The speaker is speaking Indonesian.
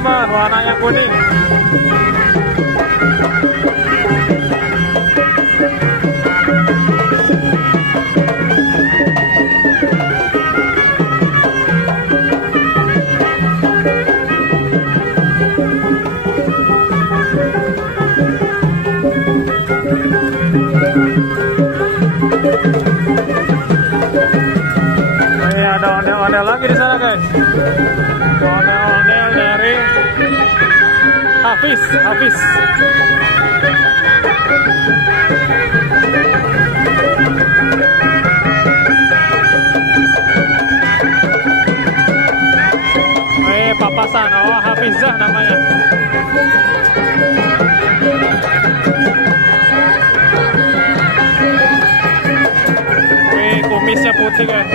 teman-teman, warnanya kuning. Ini ada ondel-ondel lagi di sana, guys. Ondel-ondel dari Hafiz. Papasan, oh Hafizah namanya. Kumisnya putih, kan.